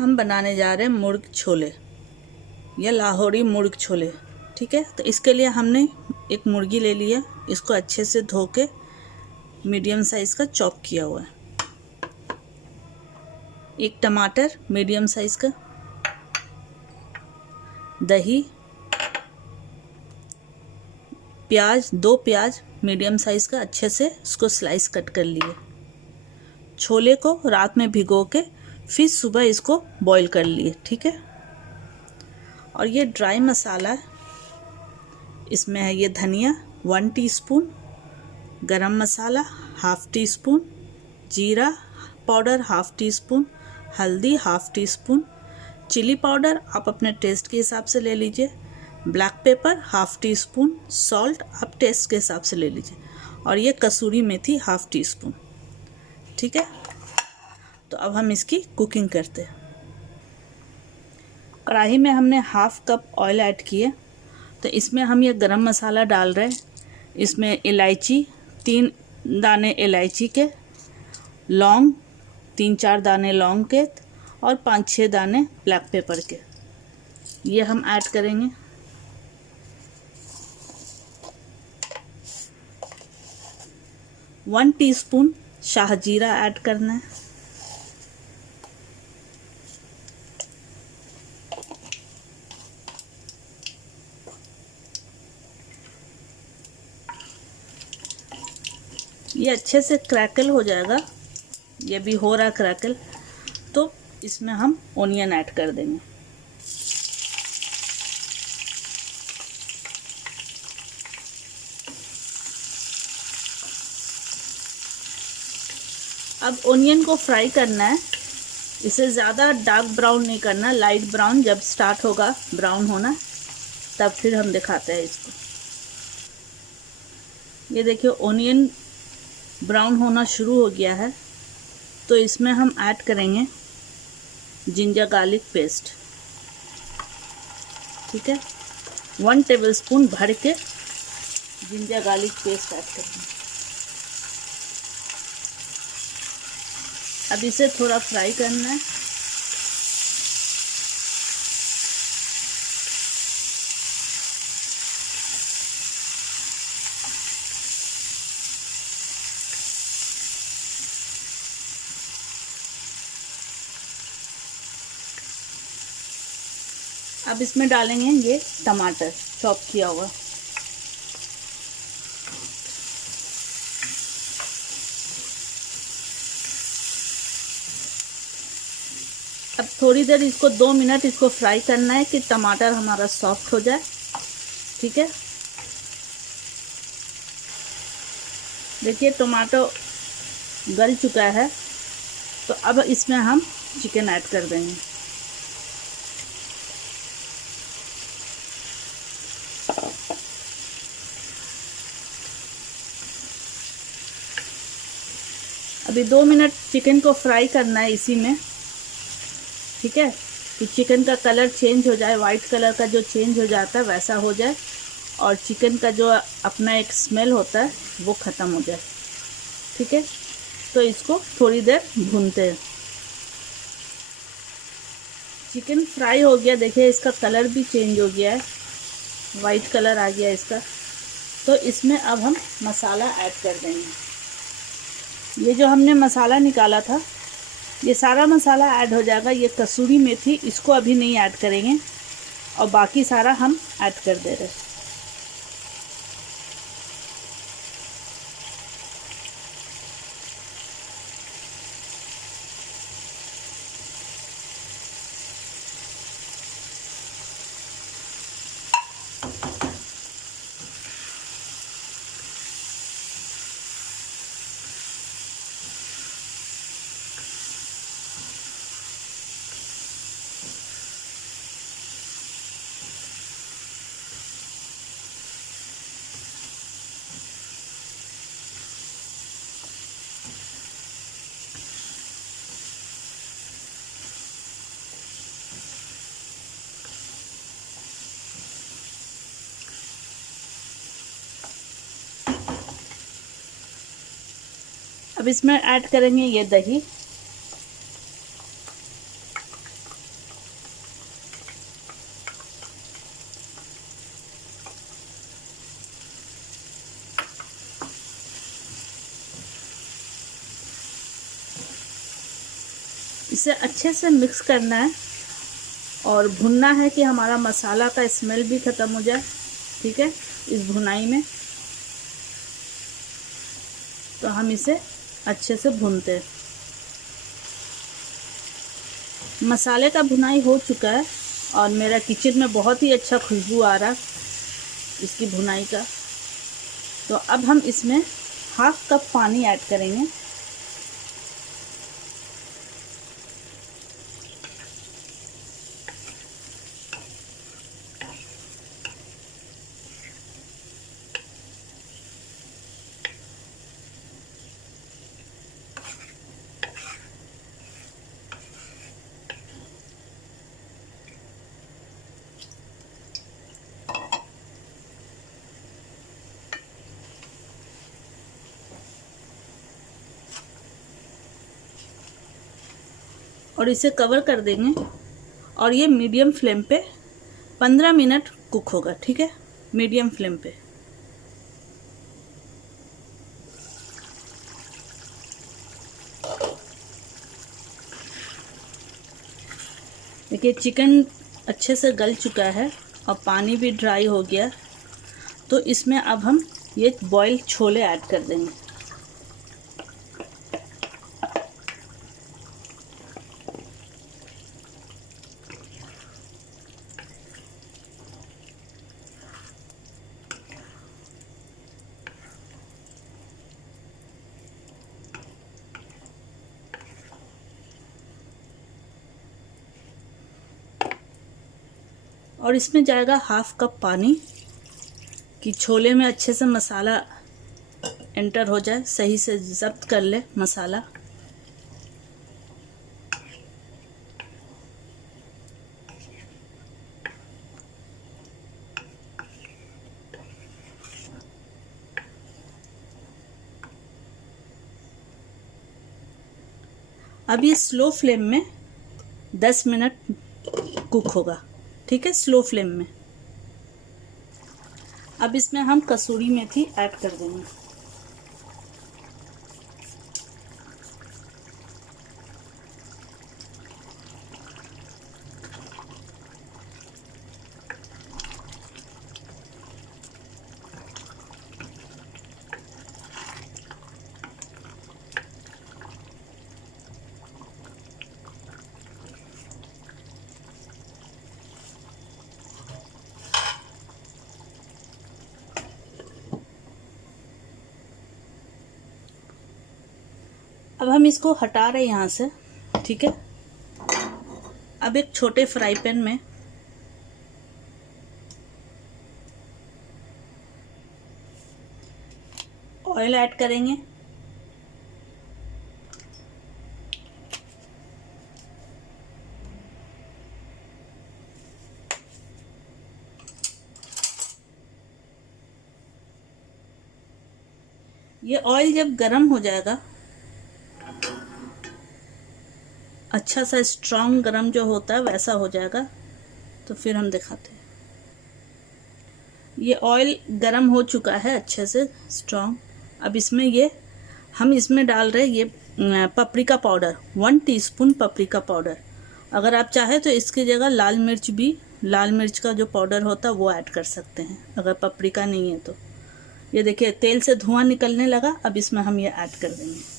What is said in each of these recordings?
हम बनाने जा रहे हैं मुर्ग छोले या लाहौरी मुर्ग छोले। ठीक है, तो इसके लिए हमने एक मुर्गी ले लिया, इसको अच्छे से धो के मीडियम साइज़ का चॉप किया हुआ है। एक टमाटर मीडियम साइज़ का, दही, प्याज, 2 प्याज मीडियम साइज़ का अच्छे से इसको स्लाइस कट कर लिए। छोले को रात में भिगो के फिर सुबह इसको बॉईल कर लिए। ठीक है, और ये ड्राई मसाला, इसमें है ये धनिया 1 टीस्पून, गरम मसाला 1/2 टीस्पून, जीरा पाउडर 1/2 टीस्पून, हल्दी 1/2 टीस्पून, चिली पाउडर आप अपने टेस्ट के हिसाब से ले लीजिए, ब्लैक पेपर 1/2 टीस्पून, सॉल्ट आप टेस्ट के हिसाब से ले लीजिए, और ये कसूरी मेथी 1/2 टीस्पून। ठीक है, तो अब हम इसकी कुकिंग करते हैं। कढ़ाई में हमने 1/2 कप ऑयल ऐड किए, तो इसमें हम ये गरम मसाला डाल रहे हैं। इसमें इलायची 3 दाने इलायची के, लौंग 3-4 दाने लौंग के, और 5-6 दाने ब्लैक पेपर के, ये हम ऐड करेंगे। वन टीस्पून शाहजीरा ऐड करना है। ये अच्छे से क्रैकल हो जाएगा, ये भी हो रहा क्रैकल, तो इसमें हम ओनियन ऐड कर देंगे। अब ओनियन को फ्राई करना है, इसे ज़्यादा डार्क ब्राउन नहीं करना, लाइट ब्राउन। जब स्टार्ट होगा ब्राउन होना तब फिर हम दिखाते हैं इसको। ये देखिए ओनियन ब्राउन होना शुरू हो गया है, तो इसमें हम ऐड करेंगे जिंजर गार्लिक पेस्ट। ठीक है, 1 टेबलस्पून भर के जिंजर गार्लिक पेस्ट ऐड करेंगे। अब इसे थोड़ा फ्राई करना है। अब इसमें डालेंगे ये टमाटर चॉप किया हुआ। अब थोड़ी देर इसको 2 मिनट इसको फ्राई करना है कि टमाटर हमारा सॉफ्ट हो जाए। ठीक है, देखिए टमाटो गल चुका है, तो अब इसमें हम चिकन ऐड कर देंगे। अभी 2 मिनट चिकन को फ्राई करना है इसी में। ठीक है, कि चिकन का कलर चेंज हो जाए, वाइट कलर का जो चेंज हो जाता है वैसा हो जाए, और चिकन का जो अपना एक स्मेल होता है वो ख़त्म हो जाए। ठीक है, तो इसको थोड़ी देर भूनते हैं। चिकन फ्राई हो गया, देखिए इसका कलर भी चेंज हो गया है, वाइट कलर आ गया इसका। तो इसमें अब हम मसाला ऐड कर देंगे। ये जो हमने मसाला निकाला था, ये सारा मसाला ऐड हो जाएगा। ये कसूरी मेथी इसको अभी नहीं ऐड करेंगे, और बाकी सारा हम ऐड कर दे रहे हैं। अब इसमें ऐड करेंगे ये दही, इसे अच्छे से मिक्स करना है और भुनना है कि हमारा मसाला का स्मेल भी ख़त्म हो जाए। ठीक है, इस भुनाई में तो हम इसे अच्छे से भूनते हैं। मसाले का भुनाई हो चुका है और मेरा किचन में बहुत ही अच्छा खुशबू आ रहा इसकी भुनाई का। तो अब हम इसमें हाफ कप पानी ऐड करेंगे। और इसे कवर कर देंगे और ये मीडियम फ्लेम पे 15 मिनट कुक होगा। ठीक है, मीडियम फ्लेम पे। देखिए चिकन अच्छे से गल चुका है और पानी भी ड्राई हो गया। तो इसमें अब हम ये बॉयल छोले ऐड कर देंगे। और इसमें जाएगा हाफ कप पानी कि छोले में अच्छे से मसाला एंटर हो जाए, सही से जब्त कर ले मसाला। अब ये स्लो फ्लेम में 10 मिनट कुक होगा। ठीक है, स्लो फ्लेम में। अब इसमें हम कसूरी मेथी ऐड कर देंगे। अब हम इसको हटा रहे हैं यहाँ से। ठीक है, अब एक छोटे फ्राई पैन में ऑयल ऐड करेंगे। ये ऑयल जब गरम हो जाएगा, अच्छा सा स्ट्रॉन्ग गरम जो होता है वैसा हो जाएगा, तो फिर हम दिखाते हैं। ये ऑयल गरम हो चुका है अच्छे से स्ट्रॉन्ग। अब इसमें हम इसमें डाल रहे हैं ये paprika powder, 1 teaspoon paprika powder. अगर आप चाहे तो इसकी जगह लाल मिर्च का जो पाउडर होता है वो ऐड कर सकते हैं, अगर पपरिका नहीं है तो। ये देखिए तेल से धुआं निकलने लगा। अब इसमें हम ये ऐड कर देंगे।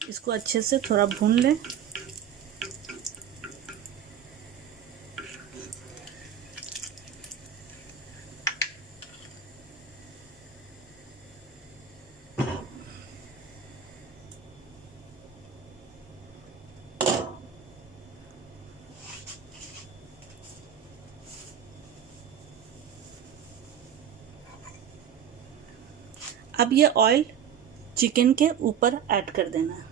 इसको अच्छे से थोड़ा भून लें। अब ये ऑयल चिकन के ऊपर ऐड कर देना है।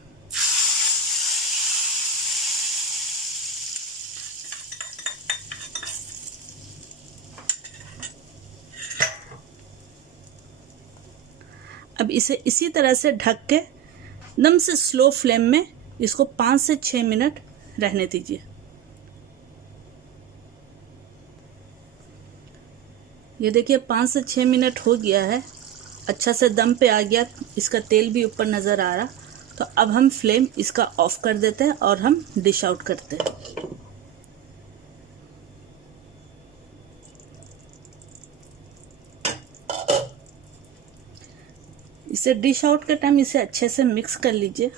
अब इसे इसी तरह से ढक के एकदम से स्लो फ्लेम में इसको 5 से 6 मिनट रहने दीजिए। ये देखिए 5 से 6 मिनट हो गया है अच्छा से दम पे आ गया, इसका तेल भी ऊपर नज़र आ रहा। तो अब हम फ्लेम इसका ऑफ कर देते हैं और हम डिश आउट करते हैं। इसे डिश आउट के टाइम इसे अच्छे से मिक्स कर लीजिए।